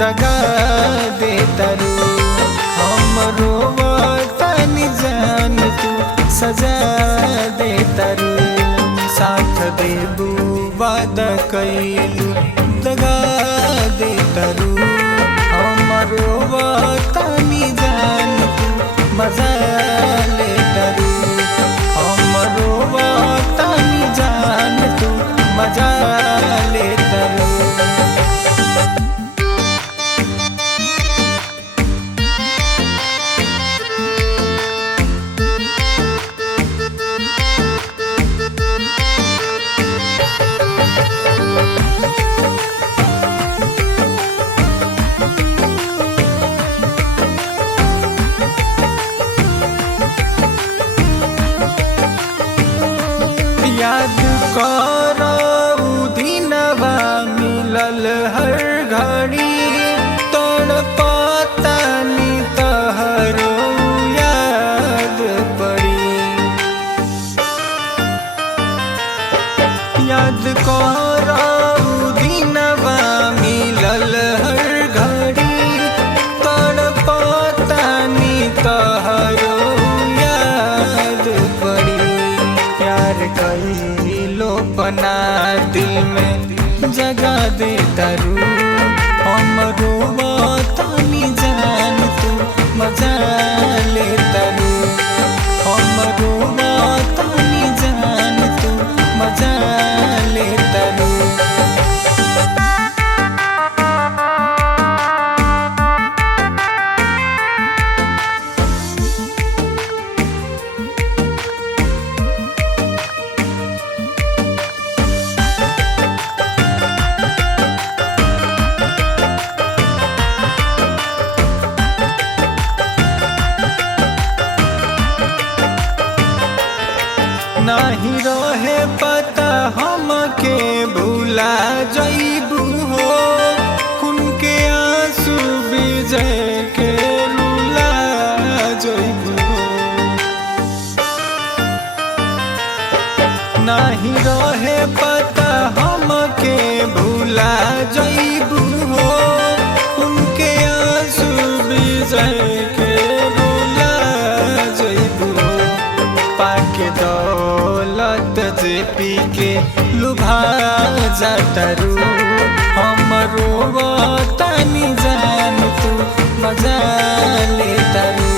दगा दे तरु हमरो तनी जान तू सजा दे तरु साथ देबू वादा कैलू दगा दे तरु हमरो तनी जान तू मजा ले तरु हमरो तनी जान तू मजा ले तरु। याद करऊ दिनवा मिलल हर घड़ी तड़पतानी तहरो याद पड़ी। याद करऊ दिनवा मिलल हर घड़ी तड़पतानी तहरो याद पड़ी। प्यार कैलो पना दिल में जगा दे तरु हमरो तनी जान तू मजा ले तरु हमरो तनी जान तू मजा ले तरु। नाही रहे पता हमके भूला जइबू हो खून के आंसू विजय के रुला जइबू हो। नाही रहे पता हमके भूला जइबू हो खून के आंसू विजय के रुला जइबू हो। पाके दौलत जे पी के लुभा जातरू हमरो तनी जान तू मजा ले तरु